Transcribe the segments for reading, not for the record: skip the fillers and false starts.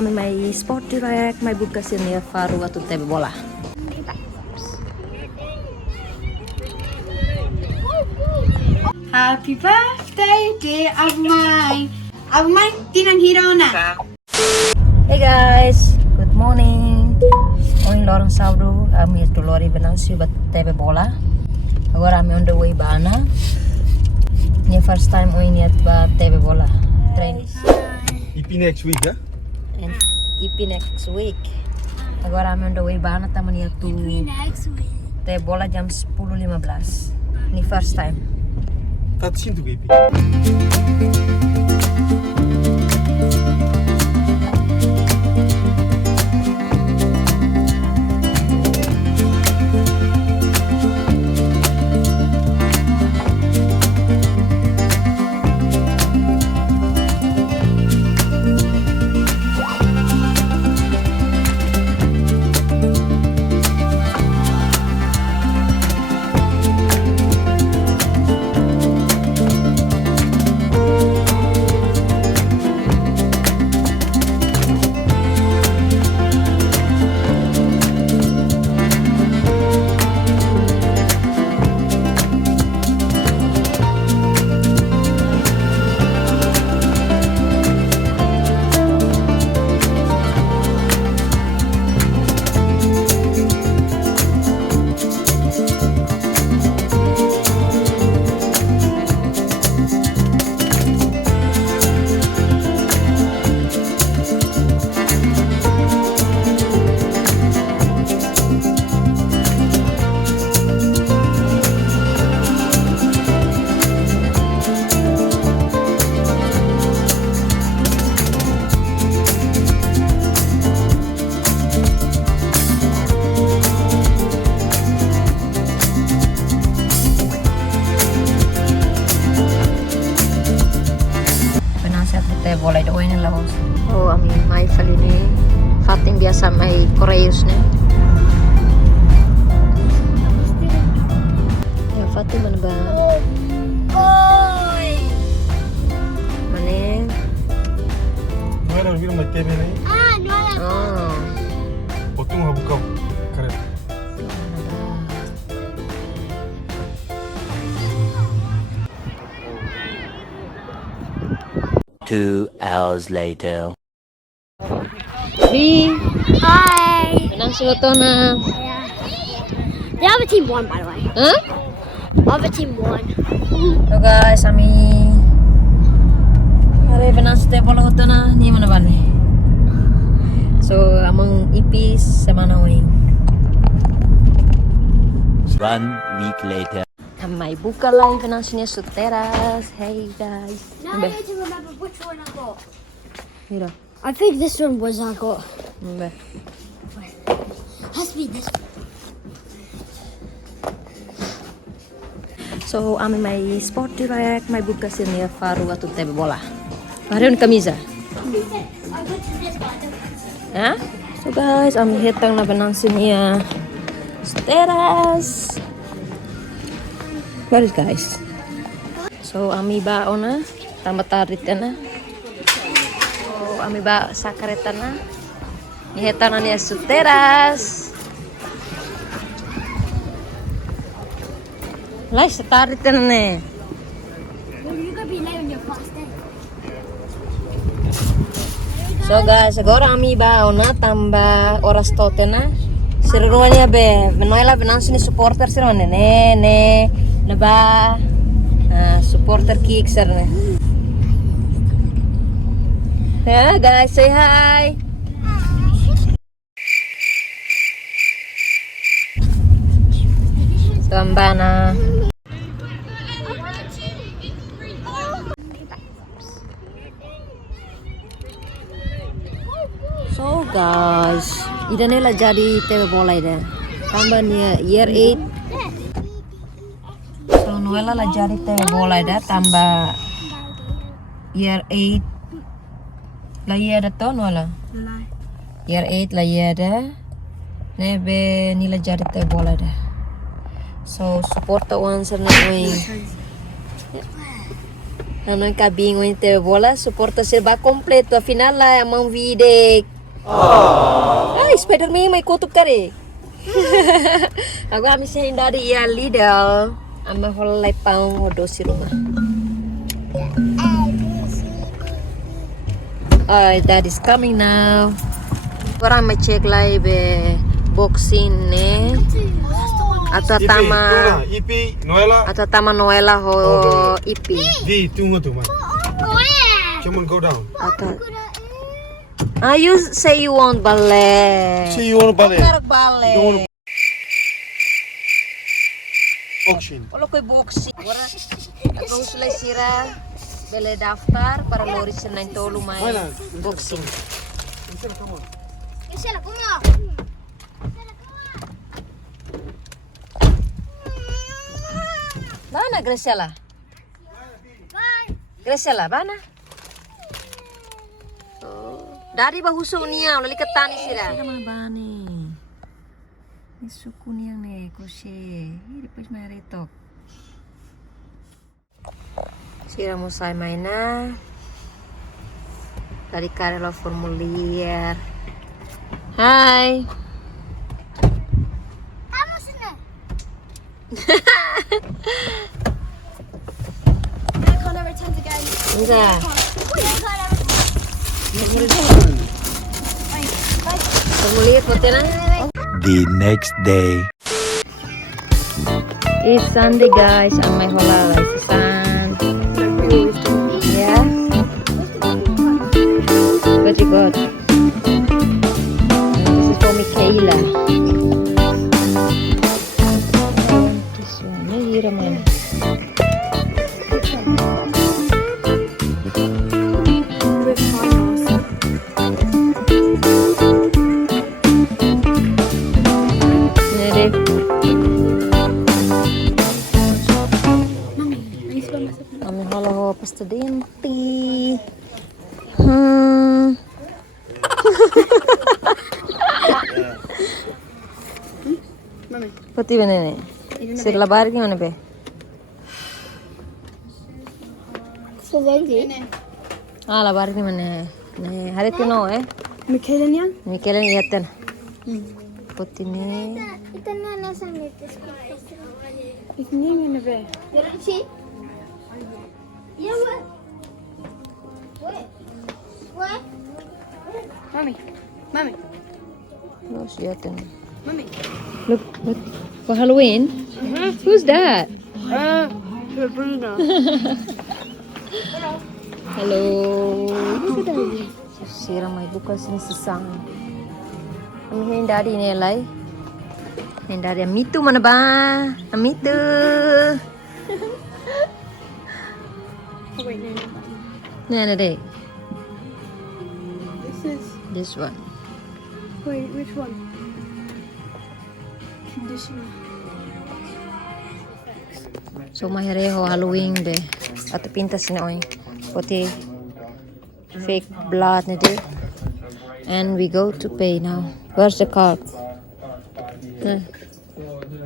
I'm in my sport direct, may bukas ini faru atau tebe bola. Happy birthday, dear Abmai Tinang Hirona. Hey guys, good morning. Oin lorong SÁBADO, kami tulori benansi bat tebe bola. Agora I'm on the way bana. Ini first time oin niat bat tebe bola. Train. EP next week, ya? And EP next week. Agora I'm on the way bana taman niat tu tebe bola jam 10.15. Ini first time. Dat zien toch EP? Boleh doain lah bos. Oh, amin mai fali ni. Fatin biasa mai Koreus ni. Ya Fatin mana bang? Oi. Mana? Mana orang bilang macam ni? Nuala. Oh. Potong habuk kau, keren. 2 hours later. Bi, Hi. menang suatu na. The other team won, by the way. Huh? Other team won. So guys, kami hari menang setiap bola itu na. Ni mana balik? So among ipis sama na wing. 1 week later. May buka live ng sinya teras. Hey guys. Now I need to remember which one I got. Mira. I think this one was I got. Mbe. Has to be this one. So ami may sport direct, may buka sinya faru atau tebe bola. Marion kamisa. I went to this one. Ha? So guys, ami hetang na benang sinya teras. Where is guys? So ami ba na tambah tarit na. So ami ba sa kareta na. Iheta na niya sa teras. Lai sa tarit na ne. Well, you're gonna be late on your first day. So guys, agora ami ba na tambah oras tote na. Siruan niya be, Manuela benansi ni supporter siruan ne. Naba supporter kick sir ne. Yeah, guys, say hi. Tamba na. So guys, ida nila jadi tebe bola ida. Tamba niya year 8. Noela la jadi tebe bola ida tambah year 8 la year to Noela year 8 la year nebe nila jadi tebe bola ida so support the ones na wing Não cabinho entre bola, suporta serba completo. Afinal lá mão vide. Ai, Spider-Man may kutup ka rin. Agora kami siya hindari ali daw. Ang maholay pang hodo si rumah. Alright, that is coming now. Agora may check live boxing ne. Atau tama Ipi, Noela. atau tama Noela ho ipi. Di, tunggu tu man. Come on, go down. Atau you say you want ballet. See you want ballet. Karag ballet. You want boxing. Wala ko'y boxing. Wala. Ako sulay SIRA. Bele daftar para loris na ito lumay boxing. Come on. Bana Graciela? Graciela, bana? Dari bahuso niya, lali katani SIRA. Sira mga bani. Isuko niya ne, kusye. Hindi pa siya maritok. SIRA mo say may na. Dari karela formulier. Hi. Enggak. Formulier po na. The next day. It's Sunday guys, and my whole life is sun. Yeah. Very good. And this is for Michaela. This one, here man. Kami halo pasta denti. Pati ba nene? Sir LABARIK mana be? LABARIK mana? Ne, hari tino Michaela nian? Michaela niatan. Pati ne. Ini mana be? Mommy. No, siatan. Mommy. Look, what? For Halloween? Who's that? Sabrina. Hello. SIRA may bukas ni sisang. Kami hindari nilay. Hindari amitu mana ba? Amitu. Wait, no. Nana day. This is. This one. Wait, which one? Conditioner. So mahireho Halloween be. At pintas na oy. Pati fake blood na day. And we go to pay now. Where's the card?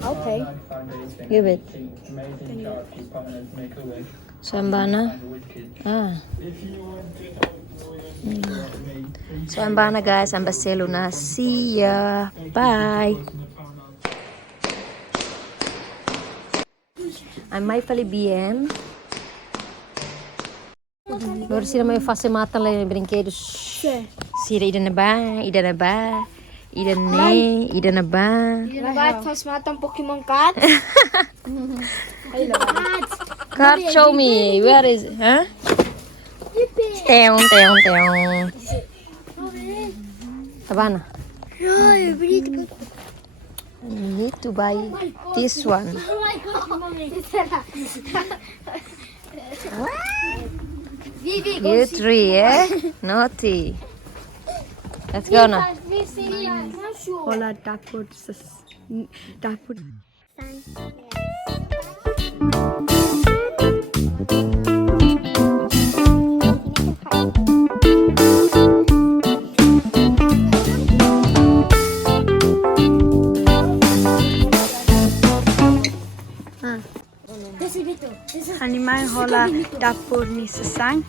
Okay. Give it. Sambana. So ambana guys, ang Barcelona. See ya. Bye. I'm my fali BM. Agora SIRA may fase mata lá em brinquedos. SIRA ida na ba? Ida na ba? Ida ne? Ida na ba? Vai transformar um Pokémon card. Card, show me. Where is it? Huh? Teong. Habana. You need to buy this one. You three, Naughty. Let's go now. Hola, dapur. Animal itulah dapur ni Sesang.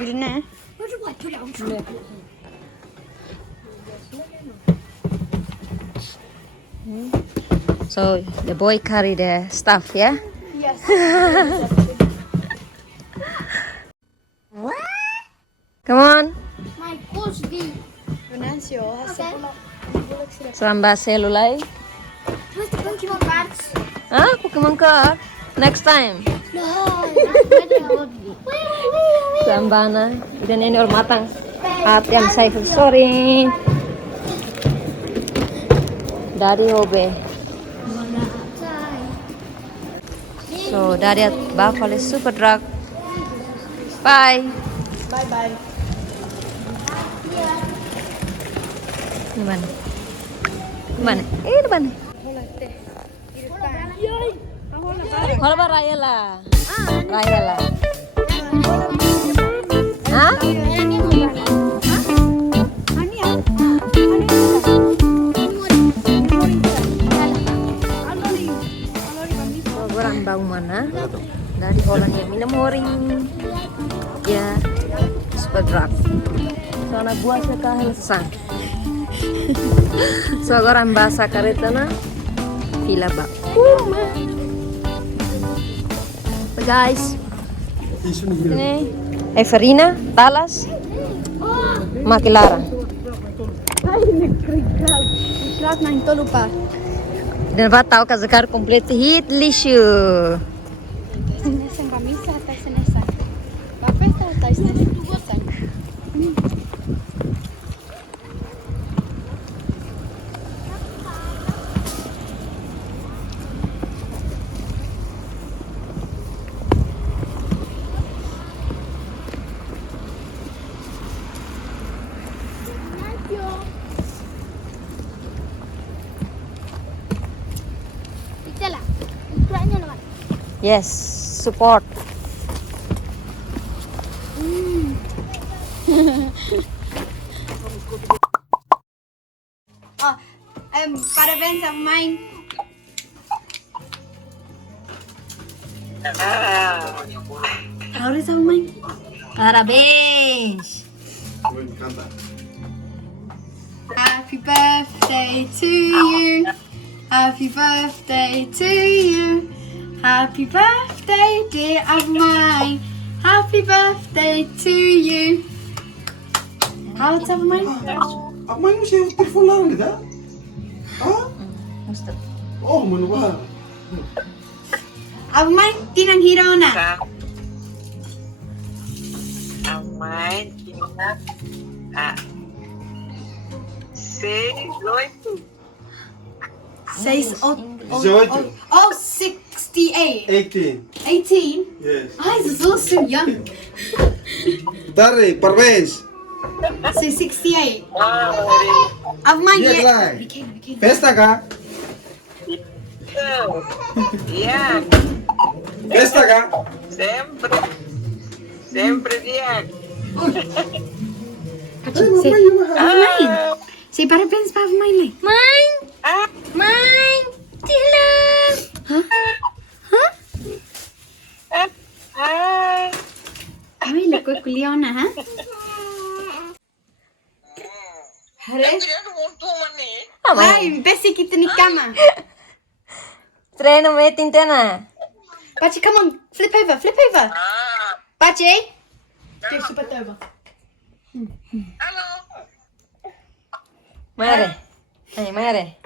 Är det nej? So the boy carry the stuff, yeah? Yes. Come on. My gosh, di. Venancio, Seramba selulai. Where's the Pokemon cards? Ah, Pokemon card. Next time. No. Sambana. Dan ini orang matang. Hati yang saya sorry. Dari hobe. So dari Buffalo super truck. Bye. Bye bye. Gimana? Gimana? Gimana? Hola ba raya lah. Raya lah. Hah? Orang bau mana? Dari Holland yang minum horing. Ya, super drug. Soalnya gua suka Sesang. So orang bahasa kareta na Villa Bak. So guys, ini Everina, Talas, Makilara. Slaap na yung tulupa. Dan ba tahu ka zakar complete hit lishu. Sinesang kamisa atau sinesang? Papesta atau sinesang? Itulah. Ukurannya naman. Yes, support. Oh, parabéns a mãe. Parabéns a mãe. Parabéns. Happy birthday to you. Happy birthday to you. Happy birthday, dear of mine. Happy birthday to you. How's of mine? Apa yang mesti telepon lang kita? Ah? Gusto. Oh, manual. Of mine, tinang hero na. Amai kita seis, 68. 18. 18? Yes. Ay, this is also young. Tari, parabéns. So 68. Of mine, Dia yeah. kelai. Pesta kah? ya, Pesta kah? sempre dia. Mine. Say parabéns pa of mine, like. Mine. Mine. Tila. Huh? Huh? Ay, la kukuliona, ha? Hare? Ay, besi kita ni kama. Treino me tintena. Pachi, come on. Flip over, flip over. Pachi. Okay, super over. Mare. Ay, mare.